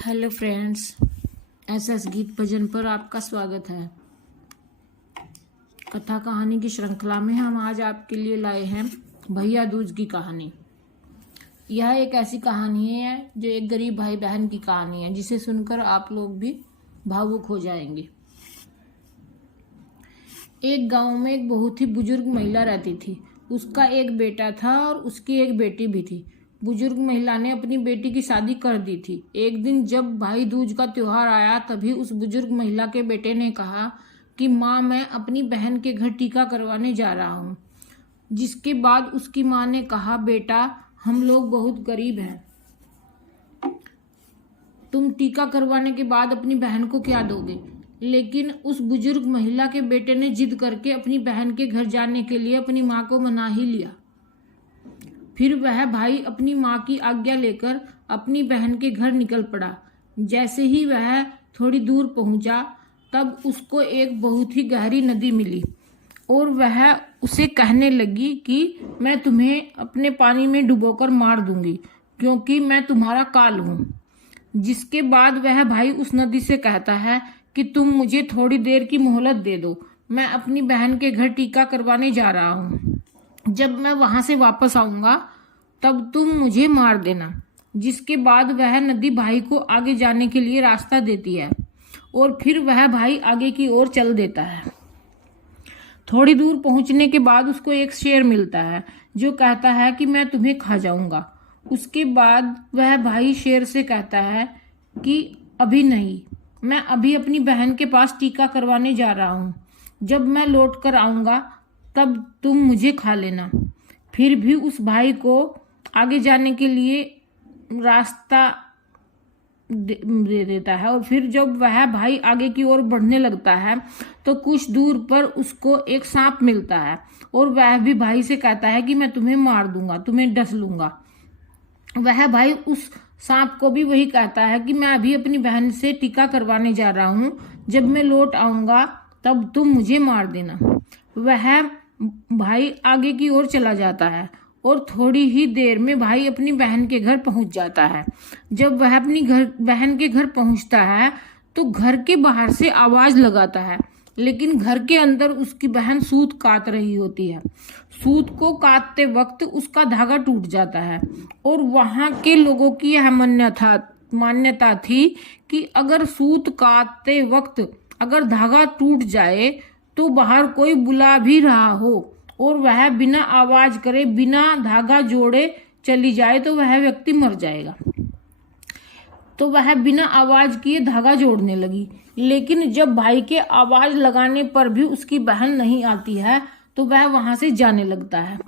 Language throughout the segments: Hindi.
हेलो फ्रेंड्स, एसएस गीत भजन पर आपका स्वागत है। कथा कहानी की श्रृंखला में हम आज आपके लिए लाए हैं भैया दूज की कहानी। यह एक ऐसी कहानी है जो एक गरीब भाई बहन की कहानी है, जिसे सुनकर आप लोग भी भावुक हो जाएंगे। एक गांव में एक बहुत ही बुजुर्ग महिला रहती थी। उसका एक बेटा था और उसकी एक बेटी भी थी। बुजुर्ग महिला ने अपनी बेटी की शादी कर दी थी। एक दिन जब भाई दूज का त्योहार आया, तभी उस बुजुर्ग महिला के बेटे ने कहा कि माँ, मैं अपनी बहन के घर टीका करवाने जा रहा हूँ। जिसके बाद उसकी माँ ने कहा, बेटा, हम लोग बहुत गरीब हैं, तुम टीका करवाने के बाद अपनी बहन को क्या दोगे? लेकिन उस बुजुर्ग महिला के बेटे ने जिद करके अपनी बहन के घर जाने के लिए अपनी माँ को मना ही लिया। फिर वह भाई अपनी माँ की आज्ञा लेकर अपनी बहन के घर निकल पड़ा। जैसे ही वह थोड़ी दूर पहुंचा, तब उसको एक बहुत ही गहरी नदी मिली और वह उसे कहने लगी कि मैं तुम्हें अपने पानी में डुबोकर मार दूंगी, क्योंकि मैं तुम्हारा काल हूँ। जिसके बाद वह भाई उस नदी से कहता है कि तुम मुझे थोड़ी देर की मोहलत दे दो, मैं अपनी बहन के घर टीका करवाने जा रहा हूँ। जब मैं वहां से वापस आऊंगा तब तुम मुझे मार देना। जिसके बाद वह नदी भाई को आगे जाने के लिए रास्ता देती है और फिर वह भाई आगे की ओर चल देता है। थोड़ी दूर पहुंचने के बाद उसको एक शेर मिलता है जो कहता है कि मैं तुम्हें खा जाऊंगा। उसके बाद वह भाई शेर से कहता है कि अभी नहीं, मैं अभी अपनी बहन के पास टीका करवाने जा रहा हूँ। जब मैं लौट कर आऊंगा तब तुम मुझे खा लेना। फिर भी उस भाई को आगे जाने के लिए रास्ता दे देता है और फिर जब वह भाई आगे की ओर बढ़ने लगता है तो कुछ दूर पर उसको एक सांप मिलता है और वह भी भाई से कहता है कि मैं तुम्हें मार दूंगा, तुम्हें डस लूंगा। वह भाई उस सांप को भी वही कहता है कि मैं अभी अपनी बहन से टीका करवाने जा रहा हूँ, जब मैं लौट आऊंगा तब तुम मुझे मार देना। वह भाई आगे की ओर चला जाता है और थोड़ी ही देर में भाई अपनी बहन के घर पहुंच जाता है। जब वह अपनी बहन के घर पहुंचता है तो घर के बाहर से आवाज लगाता है, लेकिन घर के अंदर उसकी बहन सूत काट रही होती है। सूत को काटते वक्त उसका धागा टूट जाता है और वहां के लोगों की यह मान्यता थी कि अगर सूत काटते वक्त अगर धागा टूट जाए तो बाहर कोई बुला भी रहा हो और वह बिना आवाज करे, बिना धागा जोड़े चली जाए तो वह व्यक्ति मर जाएगा। तो वह बिना आवाज किए धागा जोड़ने लगी, लेकिन जब भाई के आवाज लगाने पर भी उसकी बहन नहीं आती है तो वह वहां से जाने लगता है।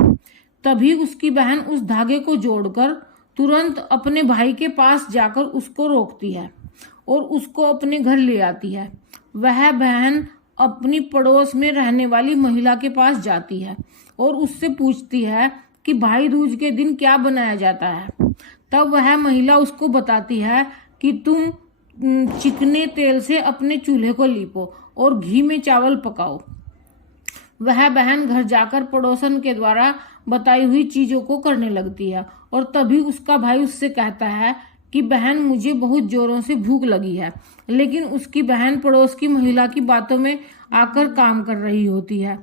तभी उसकी बहन उस धागे को जोड़कर तुरंत अपने भाई के पास जाकर उसको रोकती है और उसको अपने घर ले आती है। वह बहन अपनी पड़ोस में रहने वाली महिला के पास जाती है और उससे पूछती है कि भाई दूज के दिन क्या बनाया जाता है। तब वह महिला उसको बताती है कि तुम चिकने तेल से अपने चूल्हे को लीपो और घी में चावल पकाओ। वह बहन घर जाकर पड़ोसन के द्वारा बताई हुई चीजों को करने लगती है और तभी उसका भाई उससे कहता है कि बहन, मुझे बहुत जोरों से भूख लगी है। लेकिन उसकी बहन पड़ोस की महिला की बातों में आकर काम कर रही होती है।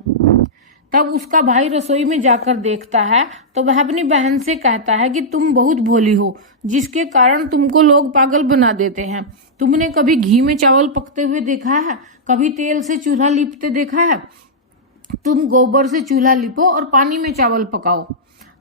तब उसका भाई रसोई में जाकर देखता है तो वह अपनी बहन से कहता है कि तुम बहुत भोली हो, जिसके कारण तुमको लोग पागल बना देते हैं। तुमने कभी घी में चावल पकते हुए देखा है? कभी तेल से चूल्हा लीपते देखा है? तुम गोबर से चूल्हा लीपो और पानी में चावल पकाओ।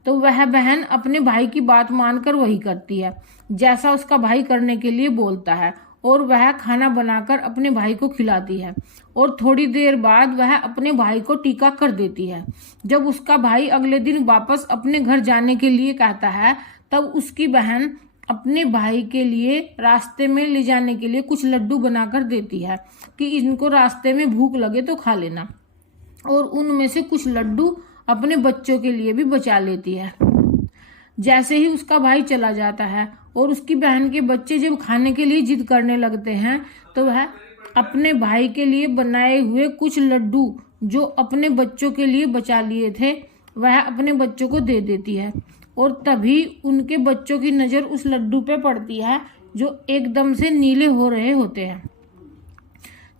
तो वह बहन अपने भाई की बात मानकर वही करती है जैसा उसका भाई करने के लिए बोलता है और वह खाना बनाकर अपने भाई को खिलाती है और थोड़ी देर बाद वह अपने भाई को टीका कर देती है। जब उसका भाई अगले दिन वापस अपने घर जाने के लिए कहता है तब उसकी बहन अपने भाई के लिए रास्ते में ले जाने के लिए कुछ लड्डू बनाकर देती है कि इनको रास्ते में भूख लगे तो खा लेना, और उनमें से कुछ लड्डू अपने बच्चों के लिए भी बचा लेती है। जैसे ही उसका भाई चला जाता है और उसकी बहन के बच्चे जब खाने के लिए जिद करने लगते हैं तो वह अपने भाई के लिए बनाए हुए कुछ लड्डू जो अपने बच्चों के लिए बचा लिए थे वह अपने बच्चों को दे देती है और तभी उनके बच्चों की नजर उस लड्डू पे पड़ती है जो एकदम से नीले हो रहे होते हैं।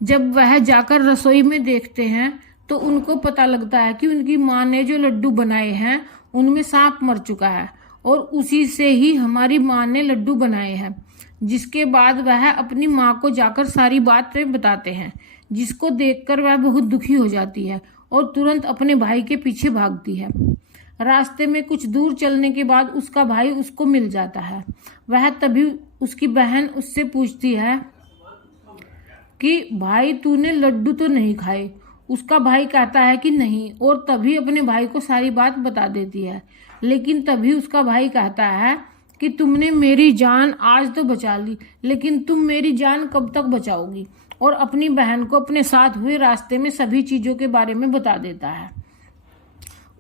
जब वह जाकर रसोई में देखते हैं तो उनको पता लगता है कि उनकी माँ ने जो लड्डू बनाए हैं उनमें सांप मर चुका है और उसी से ही हमारी माँ ने लड्डू बनाए हैं। जिसके बाद वह अपनी माँ को जाकर सारी बातें बताते हैं, जिसको देखकर वह बहुत दुखी हो जाती है और तुरंत अपने भाई के पीछे भागती है। रास्ते में कुछ दूर चलने के बाद उसका भाई उसको मिल जाता है। वह तभी उसकी बहन उससे पूछती है कि भाई तूने लड्डू तो नहीं खाए। उसका भाई कहता है कि नहीं, और तभी अपने भाई को सारी बात बता देती है। लेकिन तभी उसका भाई कहता है कि तुमने मेरी जान आज तो बचा ली, लेकिन तुम मेरी जान कब तक बचाओगी। और अपनी बहन को अपने साथ हुए रास्ते में सभी चीजों के बारे में बता देता है।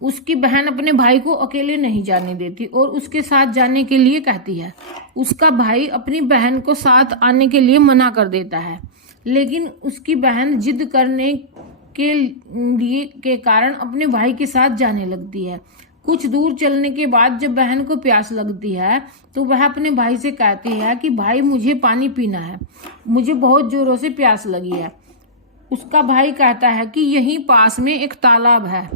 उसकी बहन अपने भाई को अकेले नहीं जाने देती और उसके साथ जाने के लिए कहती है। उसका भाई अपनी बहन को साथ आने के लिए मना कर देता है, लेकिन उसकी बहन जिद करने के कारण अपने भाई के साथ जाने लगती है। कुछ दूर चलने के बाद जब बहन को प्यास लगती है तो वह अपने भाई से कहती है कि भाई मुझे पानी पीना है, मुझे बहुत जोरों से प्यास लगी है। उसका भाई कहता है कि यहीं पास में एक तालाब है,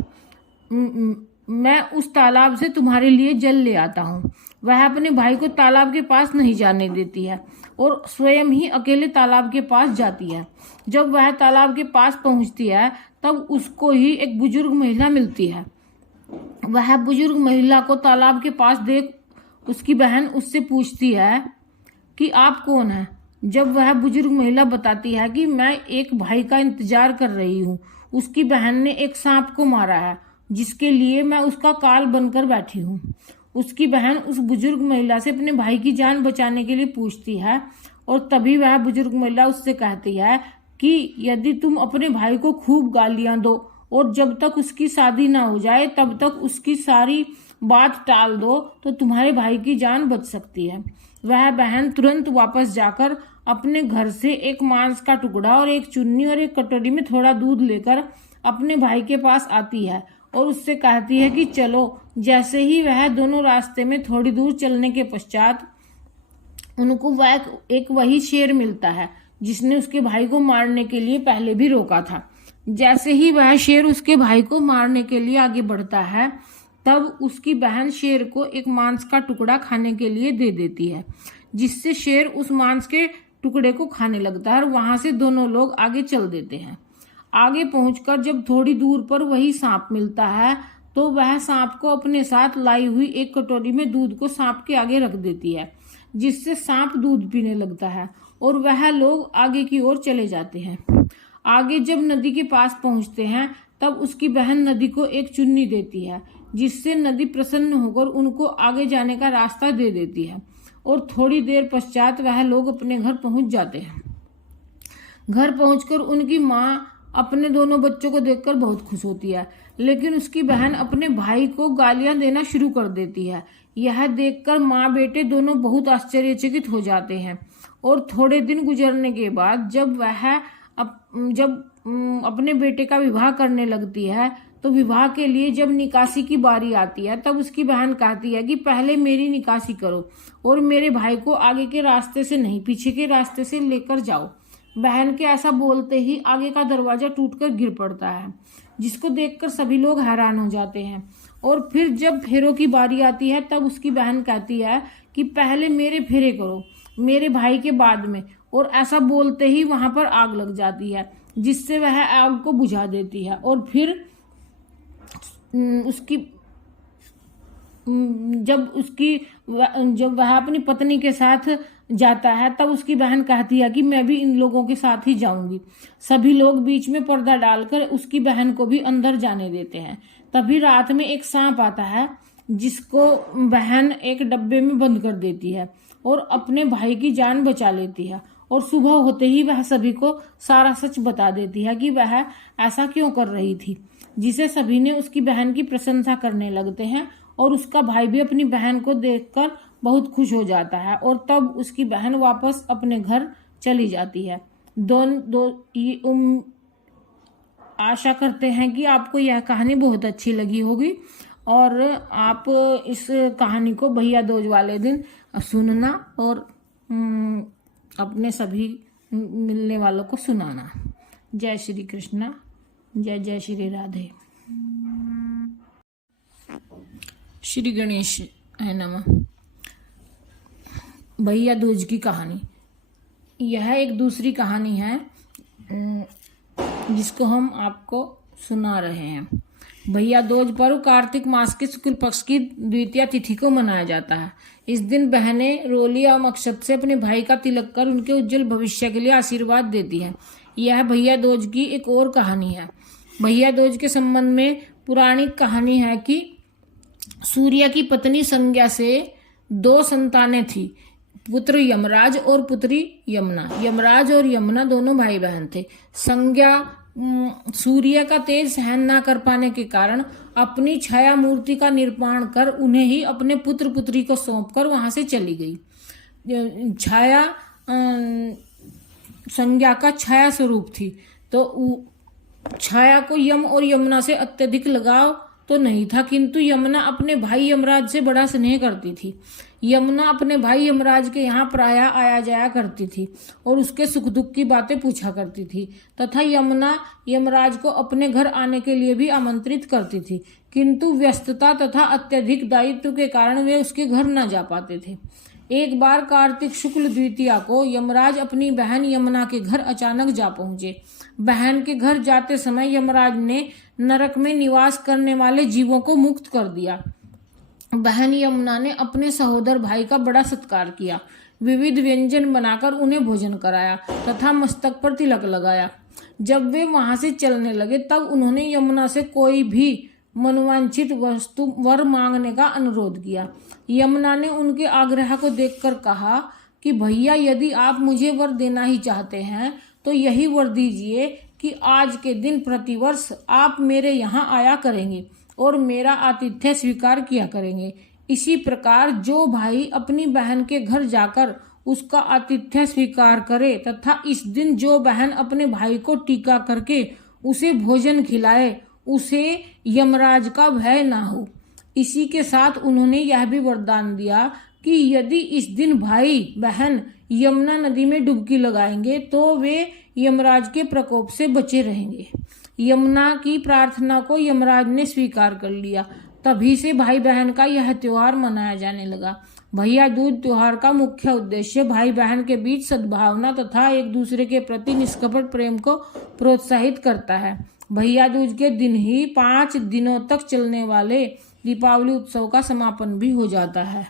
मैं उस तालाब से तुम्हारे लिए जल ले आता हूँ। वह अपने भाई को तालाब के पास नहीं जाने देती है और स्वयं ही अकेले तालाब के पास जाती है। जब वह तालाब के पास पहुंचती है तब उसको ही एक बुजुर्ग महिला मिलती है। वह बुजुर्ग महिला को तालाब के पास देख उसकी बहन उससे पूछती है कि आप कौन हैं। जब वह बुजुर्ग महिला बताती है कि मैं एक भाई का इंतजार कर रही हूँ, उसकी बहन ने एक सांप को मारा है जिसके लिए मैं उसका काल बनकर बैठी हूँ। उसकी बहन उस बुजुर्ग महिला से अपने भाई की जान बचाने के लिए पूछती है और तभी वह बुजुर्ग महिला उससे कहती है कि यदि तुम अपने भाई को खूब गालियां दो और जब तक उसकी शादी ना हो जाए तब तक उसकी सारी बात टाल दो तो तुम्हारे भाई की जान बच सकती है। वह बहन तुरंत वापस जाकर अपने घर से एक मांस का टुकड़ा और एक चुन्नी और एक कटोरी में थोड़ा दूध लेकर अपने भाई के पास आती है और उससे कहती है कि चलो। जैसे ही वह दोनों रास्ते में थोड़ी दूर चलने के पश्चात उनको वह एक वही शेर मिलता है जिसने उसके भाई को मारने के लिए पहले भी रोका था। जैसे ही वह शेर उसके भाई को मारने के लिए आगे बढ़ता है तब उसकी बहन शेर को एक मांस का टुकड़ा खाने के लिए दे देती है, जिससे शेर उस मांस के टुकड़े को खाने लगता है और वहां से दोनों लोग आगे चल देते हैं। आगे पहुंचकर जब थोड़ी दूर पर वही सांप मिलता है तो वह सांप को अपने साथ लाई हुई एक कटोरी में दूध को सांप के आगे रख देती है, जिससे सांप दूध पीने लगता है और वह लोग आगे की ओर चले जाते हैं। आगे जब नदी के पास पहुंचते हैं तब उसकी बहन नदी को एक चुन्नी देती है, जिससे नदी प्रसन्न होकर उनको आगे जाने का रास्ता दे देती है और थोड़ी देर पश्चात वह लोग अपने घर पहुंच जाते हैं। घर पहुंचकर उनकी माँ अपने दोनों बच्चों को देखकर बहुत खुश होती है, लेकिन उसकी बहन अपने भाई को गालियां देना शुरू कर देती है। यह देखकर माँ बेटे दोनों बहुत आश्चर्यचकित हो जाते हैं और थोड़े दिन गुजरने के बाद जब वह अपने बेटे का विवाह करने लगती है तो विवाह के लिए जब निकासी की बारी आती है तब उसकी बहन कहती है कि पहले मेरी निकासी करो और मेरे भाई को आगे के रास्ते से नहीं पीछे के रास्ते से लेकर जाओ। बहन के ऐसा बोलते ही आगे का दरवाजा टूटकर गिर पड़ता है, जिसको देखकर सभी लोग हैरान हो जाते हैं। और फिर जब फेरों की बारी आती है तब उसकी बहन कहती है कि पहले मेरे फेरे करो, मेरे भाई के बाद में। और ऐसा बोलते ही वहां पर आग लग जाती है, जिससे वह आग को बुझा देती है। और फिर जब वह अपनी पत्नी के साथ जाता है तब उसकी बहन कहती है कि मैं भी इन लोगों के साथ ही जाऊंगी। सभी लोग बीच में पर्दा डालकर उसकी बहन को भी अंदर जाने देते हैं। तभी रात में एक सांप आता है, जिसको बहन एक डब्बे में बंद कर देती है और अपने भाई की जान बचा लेती है। और सुबह होते ही वह सभी को सारा सच बता देती है कि वह ऐसा क्यों कर रही थी, जिसे सभी ने उसकी बहन की प्रशंसा करने लगते हैं। और उसका भाई भी अपनी बहन को देखकर बहुत खुश हो जाता है और तब उसकी बहन वापस अपने घर चली जाती है। आशा करते हैं कि आपको यह कहानी बहुत अच्छी लगी होगी और आप इस कहानी को भैया दूज वाले दिन सुनना और अपने सभी मिलने वालों को सुनाना। जय श्री कृष्णा, जय जय श्री राधे। श्री गणेश है नमः। भैया दूज की कहानी, यह एक दूसरी कहानी है जिसको हम आपको सुना रहे हैं। भैया दूज पर्व कार्तिक मास के शुक्ल पक्ष की द्वितीया तिथि को मनाया जाता है। इस दिन बहनें रोली और मकसद से अपने भाई का तिलक कर उनके उज्जवल भविष्य के लिए आशीर्वाद देती हैं। यह भैया दूज की एक और कहानी है। भैया दूज के संबंध में पौराणिक कहानी है कि सूर्य की पत्नी संज्ञा से 2 संतानें थी, पुत्र यमराज और पुत्री यमुना। यमराज और यमुना दोनों भाई बहन थे। संज्ञा सूर्य का तेज सहन न कर पाने के कारण अपनी छाया मूर्ति का निर्माण कर उन्हें ही अपने पुत्र पुत्री को सौंपकर वहां से चली गई। छाया संज्ञा का छाया स्वरूप थी, तो छाया को यम और यमुना से अत्यधिक लगाव तो नहीं था, किंतु यमुना अपने भाई यमराज से बड़ा स्नेह करती थी। यमुना अपने भाई यमराज के यहाँ प्रायः आया जाया करती थी और उसके सुख दुख की बातें पूछा करती थी, तथा यमुना यमराज को अपने घर आने के लिए भी आमंत्रित करती थी, किंतु व्यस्तता तथा अत्यधिक दायित्व के कारण वे उसके घर न जा पाते थे। एक बार कार्तिक शुक्ल द्वितीया को यमराज अपनी बहन यमुना के घर अचानक जा पहुंचे। बहन के घर जाते समय यमराज ने नरक में निवास करने वाले जीवों को मुक्त कर दिया। बहन यमुना ने अपने सहोदर भाई का बड़ा सत्कार किया, विविध व्यंजन बनाकर उन्हें भोजन कराया तथा मस्तक पर तिलक लगाया। जब वे वहां से चलने लगे तब उन्होंने यमुना से कोई भी मनोवांछित वस्तु वर मांगने का अनुरोध किया। यमुना ने उनके आग्रह को देखकर कहा कि भैया, यदि आप मुझे वर देना ही चाहते हैं तो यही वर दीजिए कि आज के दिन प्रतिवर्ष आप मेरे यहाँ आया करेंगे और मेरा आतिथ्य स्वीकार किया करेंगे। इसी प्रकार जो भाई अपनी बहन के घर जाकर उसका आतिथ्य स्वीकार करे तथा इस दिन जो बहन अपने भाई को टीका करके उसे भोजन खिलाए, उसे यमराज का भय ना हो। इसी के साथ उन्होंने यह भी वरदान दिया कि यदि इस दिन भाई बहन यमुना नदी में डुबकी लगाएंगे तो वे यमराज के प्रकोप से बचे रहेंगे। यमुना की प्रार्थना को यमराज ने स्वीकार कर लिया। तभी से भाई बहन का यह त्योहार मनाया जाने लगा। भैया दूज त्योहार का मुख्य उद्देश्य भाई बहन के बीच सद्भावना तथा एक दूसरे के प्रति निष्कपट प्रेम को प्रोत्साहित करता है। भैया दूज के दिन ही 5 दिनों तक चलने वाले दीपावली उत्सव का समापन भी हो जाता है।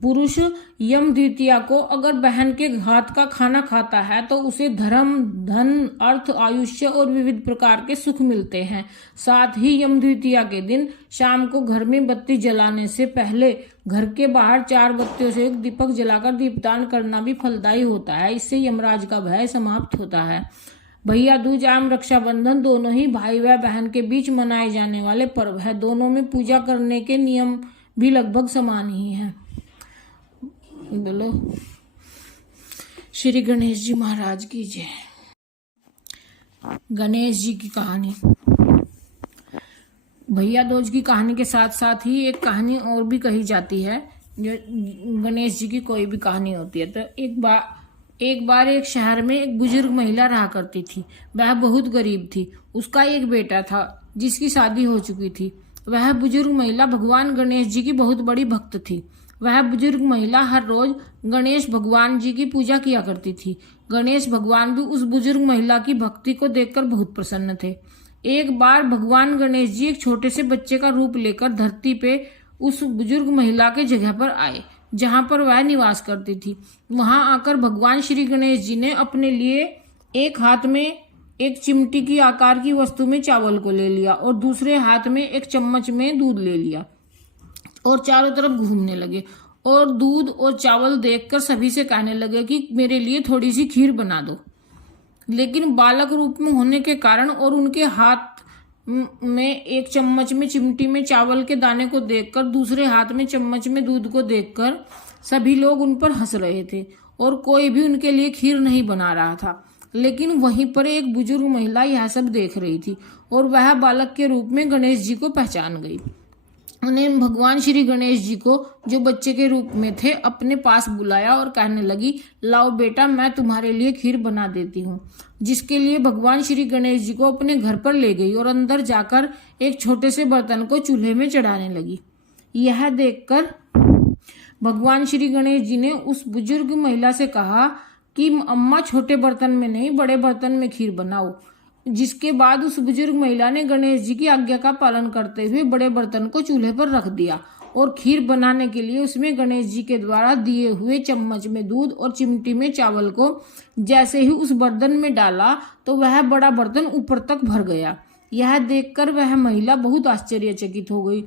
पुरुष यम द्वितीया को अगर बहन के हाथ का खाना खाता है तो उसे धर्म, धन, अर्थ, आयुष्य और विविध प्रकार के सुख मिलते हैं। साथ ही यम द्वितीया के दिन शाम को घर में बत्ती जलाने से पहले घर के बाहर 4 बत्तियों से एक दीपक जलाकर दीपदान करना भी फलदायी होता है। इससे यमराज का भय समाप्त होता है। भैया दूज एवं रक्षाबंधन दोनों ही भाई व बहन के बीच मनाए जाने वाले पर्व है। दोनों में पूजा करने के नियम भी लगभग समान ही हैं। बोलो श्री गणेश जी महाराज की जय। गणेश जी की कहानी। भैया दूज की कहानी के साथ साथ ही एक कहानी और भी कही जाती है। जो गणेश जी की कोई भी कहानी होती है तो एक बार एक शहर में एक बुजुर्ग महिला रहा करती थी। वह बहुत गरीब थी। उसका एक बेटा था जिसकी शादी हो चुकी थी। वह बुजुर्ग महिला भगवान गणेश जी की बहुत बड़ी भक्त थी। वह बुजुर्ग महिला हर रोज गणेश भगवान जी की पूजा किया करती थी। गणेश भगवान भी उस बुजुर्ग महिला की भक्ति को देखकर बहुत प्रसन्न थे। एक बार भगवान गणेश जी एक छोटे से बच्चे का रूप लेकर धरती पे उस बुजुर्ग महिला के जगह पर आए जहां पर वह निवास करती थी। वहां आकर भगवान श्री गणेश जी ने अपने लिए एक हाथ में एक चिमटी की आकार की वस्तु में चावल को ले लिया और दूसरे हाथ में एक चम्मच में दूध ले लिया और चारों तरफ घूमने लगे और दूध और चावल देखकर सभी से कहने लगे कि मेरे लिए थोड़ी सी खीर बना दो। लेकिन बालक रूप में होने के कारण और उनके हाथ में एक चम्मच में चिमटी में चावल के दाने को देखकर, दूसरे हाथ में चम्मच में दूध को देखकर सभी लोग उन पर हंस रहे थे और कोई भी उनके लिए खीर नहीं बना रहा था। लेकिन वहीं पर एक बुजुर्ग महिला यह सब देख रही थी और वह बालक के रूप में गणेश जी को पहचान गई। उन्हें भगवान श्री गणेश जी को, जो बच्चे के रूप में थे, अपने पास बुलाया और कहने लगी, लाओ बेटा, मैं तुम्हारे लिए खीर बना देती हूँ। जिसके लिए भगवान श्री गणेश जी को अपने घर पर ले गई और अंदर जाकर एक छोटे से बर्तन को चूल्हे में चढ़ाने लगी। यह देखकर भगवान श्री गणेश जी ने उस बुजुर्ग महिला से कहा कि अम्मा, छोटे बर्तन में नहीं, बड़े बर्तन में खीर बनाओ। जिसके बाद उस बुजुर्ग महिला ने गणेश जी की आज्ञा का पालन करते हुए बड़े बर्तन को चूल्हे पर रख दिया और खीर बनाने के लिए उसमें गणेश जी के द्वारा दिए हुए चम्मच में दूध और चिमटी में चावल को जैसे ही उस बर्तन में डाला तो वह बड़ा बर्तन ऊपर तक भर गया। यह देखकर वह महिला बहुत आश्चर्यचकित हो गई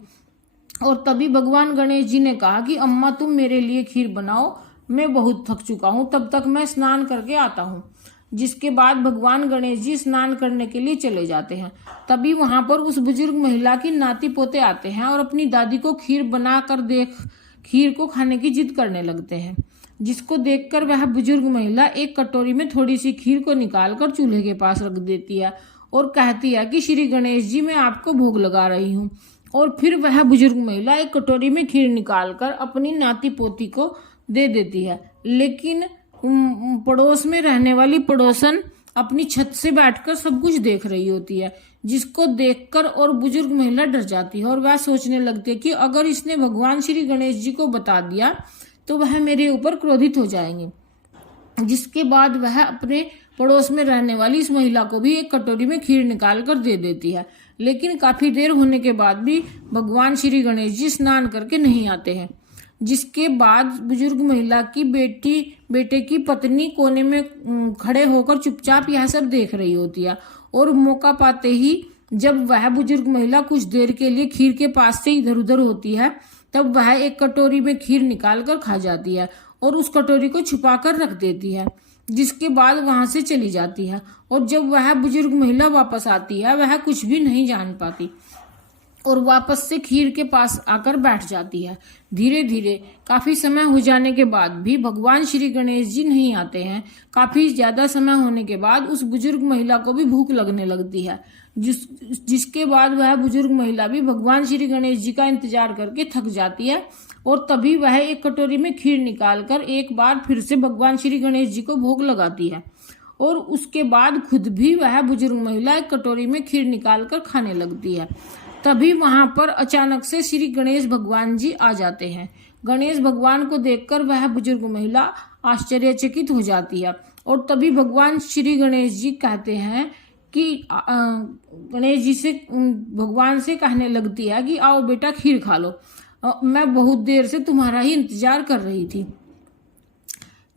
और तभी भगवान गणेश जी ने कहा कि अम्मा, तुम मेरे लिए खीर बनाओ, मैं बहुत थक चुका हूँ, तब तक मैं स्नान करके आता हूँ। जिसके बाद भगवान गणेश जी स्नान करने के लिए चले जाते हैं। तभी वहां पर उस बुजुर्ग महिला की नाती पोते आते हैं और अपनी दादी को खीर बनाकर खीर को खाने की जिद करने लगते हैं। जिसको देखकर वह बुजुर्ग महिला एक कटोरी में थोड़ी सी खीर को निकालकर चूल्हे के पास रख देती है और कहती है कि श्री गणेश जी, मैं आपको भोग लगा रही हूँ। और फिर वह बुजुर्ग महिला एक कटोरी में खीर निकालकर अपनी नाती पोती को दे देती है। लेकिन पड़ोस में रहने वाली पड़ोसन अपनी छत से बैठकर सब कुछ देख रही होती है, जिसको देखकर और बुजुर्ग महिला डर जाती है और वह सोचने लगती है कि अगर इसने भगवान श्री गणेश जी को बता दिया तो वह मेरे ऊपर क्रोधित हो जाएंगे। जिसके बाद वह अपने पड़ोस में रहने वाली इस महिला को भी एक कटोरी में खीर निकाल कर दे देती है। लेकिन काफी देर होने के बाद भी भगवान श्री गणेश जी स्नान करके नहीं आते हैं। जिसके बाद बुजुर्ग महिला की बेटे की पत्नी कोने में खड़े होकर चुपचाप यह सब देख रही होती है और मौका पाते ही जब वह बुजुर्ग महिला कुछ देर के लिए खीर के पास से इधर उधर होती है, तब वह एक कटोरी में खीर निकाल कर खा जाती है और उस कटोरी को छुपा कर रख देती है। जिसके बाद वहां से चली जाती है और जब वह बुजुर्ग महिला वापस आती है, वह कुछ भी नहीं जान पाती और वापस से खीर के पास आकर बैठ जाती है। धीरे धीरे काफी समय हो जाने के बाद भी भगवान श्री गणेश जी नहीं आते हैं। काफी ज्यादा समय होने के बाद उस बुजुर्ग महिला को भी भूख लगने लगती है, जिसके बाद वह बुजुर्ग महिला भी भगवान श्री गणेश जी का इंतजार करके थक जाती है और तभी वह एक कटोरी में खीर निकालकर एक बार फिर से भगवान श्री गणेश जी को भोग लगाती है और उसके बाद खुद भी वह बुजुर्ग महिला एक कटोरी में खीर निकालकर खाने लगती है। तभी वहां पर अचानक से श्री गणेश भगवान जी आ जाते हैं। गणेश भगवान को देखकर वह बुजुर्ग महिला आश्चर्यचकित हो जाती है और तभी भगवान श्री गणेश जी कहते हैं कि गणेश जी से भगवान से कहने लगती है कि आओ बेटा, खीर खा लो, मैं बहुत देर से तुम्हारा ही इंतजार कर रही थी।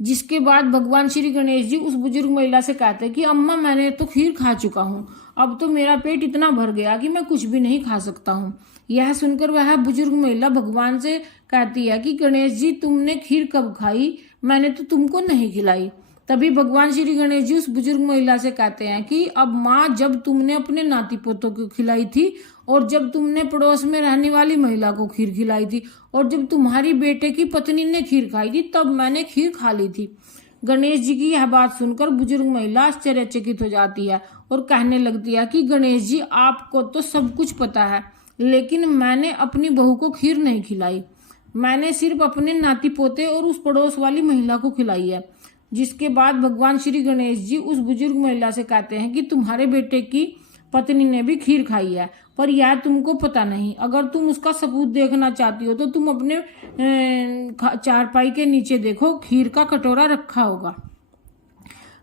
जिसके बाद भगवान श्री गणेश जी उस बुजुर्ग महिला से कहते हैं कि अम्मा, मैंने तो खीर खा चुका हूँ, अब तो मेरा पेट इतना भर गया कि मैं कुछ भी नहीं खा सकता हूँ। यह सुनकर वह बुजुर्ग महिला भगवान से कहती है कि गणेश जी, तुमने खीर कब खाई, मैंने तो तुमको नहीं खिलाई। तभी भगवान श्री गणेश जी उस बुजुर्ग महिला से कहते हैं कि अब माँ, जब तुमने अपने नाती पोतों को खिलाई थी और जब तुमने पड़ोस में रहने वाली महिला को खीर खिलाई थी और जब तुम्हारी बेटे की पत्नी ने खीर खाई थी, तब मैंने खीर खा ली थी। गणेश जी की यह बात सुनकर बुजुर्ग महिला आश्चर्यचकित हो जाती है और कहने लगती है कि गणेश जी, आपको तो सब कुछ पता है, लेकिन मैंने अपनी बहू को खीर नहीं खिलाई, मैंने सिर्फ अपने नाती पोते और उस पड़ोस वाली महिला को खिलाई है। जिसके बाद भगवान श्री गणेश जी उस बुजुर्ग महिला से कहते हैं कि तुम्हारे बेटे की पत्नी ने भी खीर खाई है, पर यह तुमको पता नहीं। अगर तुम उसका सबूत देखना चाहती हो तो तुम अपने चारपाई के नीचे देखो, खीर का कटोरा रखा होगा।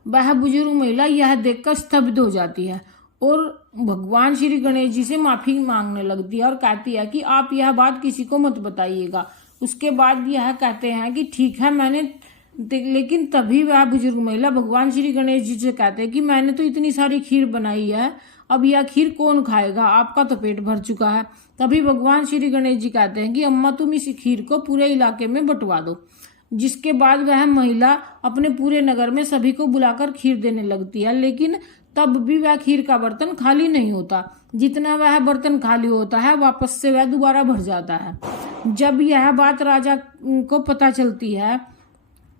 वह बुजुर्ग महिला यह देखकर स्तब्ध हो जाती है और भगवान श्री गणेश जी से माफी मांगने लगती है और कहती है कि आप यह बात किसी को मत बताइएगा। उसके बाद यह कहते हैं कि ठीक है, लेकिन तभी वह बुजुर्ग महिला भगवान श्री गणेश जी से कहते हैं कि मैंने तो इतनी सारी खीर बनाई है, अब यह खीर कौन खाएगा, आपका तो पेट भर चुका है। तभी भगवान श्री गणेश जी कहते हैं कि अम्मा, तुम इस खीर को पूरे इलाके में बंटवा दो। जिसके बाद वह महिला अपने पूरे नगर में सभी को बुलाकर खीर देने लगती है, लेकिन तब भी वह खीर का बर्तन खाली नहीं होता। जितना वह बर्तन खाली होता है, वापस से वह दोबारा भर जाता है। जब यह बात राजा को पता चलती है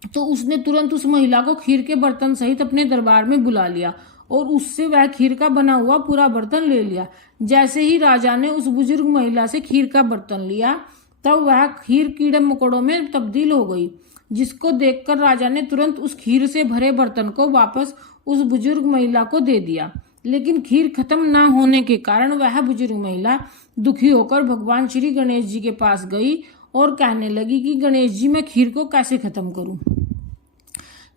तो उसने तुरंत उस महिला को खीर के बर्तन सहित अपने दरबार में बुला लिया और उससे वह खीर का बना हुआ पूरा बर्तन ले लिया। जैसे ही राजा ने उस बुजुर्ग महिला से खीर का बर्तन लिया तब वह खीर कीड़े मकोड़ों में तब्दील हो गई, जिसको देखकर राजा ने तुरंत उस खीर से भरे बर्तन को वापस उस बुजुर्ग महिला को दे दिया। लेकिन खीर खत्म ना होने के कारण वह बुजुर्ग महिला दुखी होकर भगवान श्री गणेश जी के पास गई और कहने लगी कि गणेश जी, मैं खीर को कैसे खत्म करूं।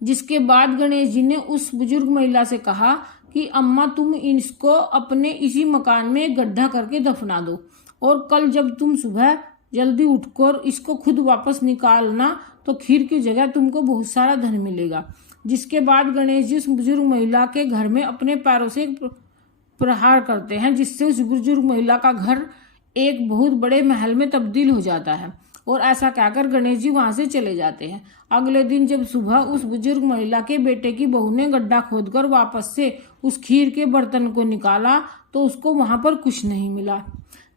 जिसके बाद गणेश जी ने उस बुजुर्ग महिला से कहा कि अम्मा, तुम इसको अपने इसी मकान में एक गड्ढा करके दफना दो और कल जब तुम सुबह जल्दी उठकर इसको खुद वापस निकालना तो खीर की जगह तुमको बहुत सारा धन मिलेगा। जिसके बाद गणेश जी उस बुजुर्ग महिला के घर में अपने पैरों से प्रहार करते हैं, जिससे उस बुजुर्ग महिला का घर एक बहुत बड़े महल में तब्दील हो जाता है और ऐसा कहकर गणेश जी वहां से चले जाते हैं। अगले दिन जब सुबह उस बुजुर्ग महिला के बेटे की बहू ने गड्ढा खोदकर वापस से उस खीर के बर्तन को निकाला तो उसको वहां पर कुछ नहीं मिला।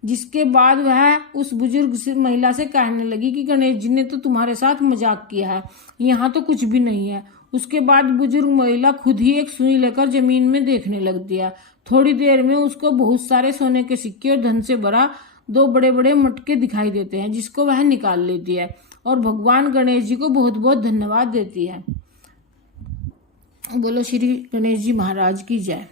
जिसके बाद वह उस बुजुर्ग महिला से कहने लगी कि गणेश जी ने तो तुम्हारे साथ मजाक किया है, यहाँ तो कुछ भी नहीं है। उसके बाद बुजुर्ग महिला खुद ही एक सुई लेकर जमीन में देखने लगती है। थोड़ी देर में उसको बहुत सारे सोने के सिक्के और धन से भरा 2 बड़े बड़े मटके दिखाई देते हैं, जिसको वह निकाल लेती है और भगवान गणेश जी को बहुत बहुत धन्यवाद देती है। बोलो श्री गणेश जी महाराज की जय।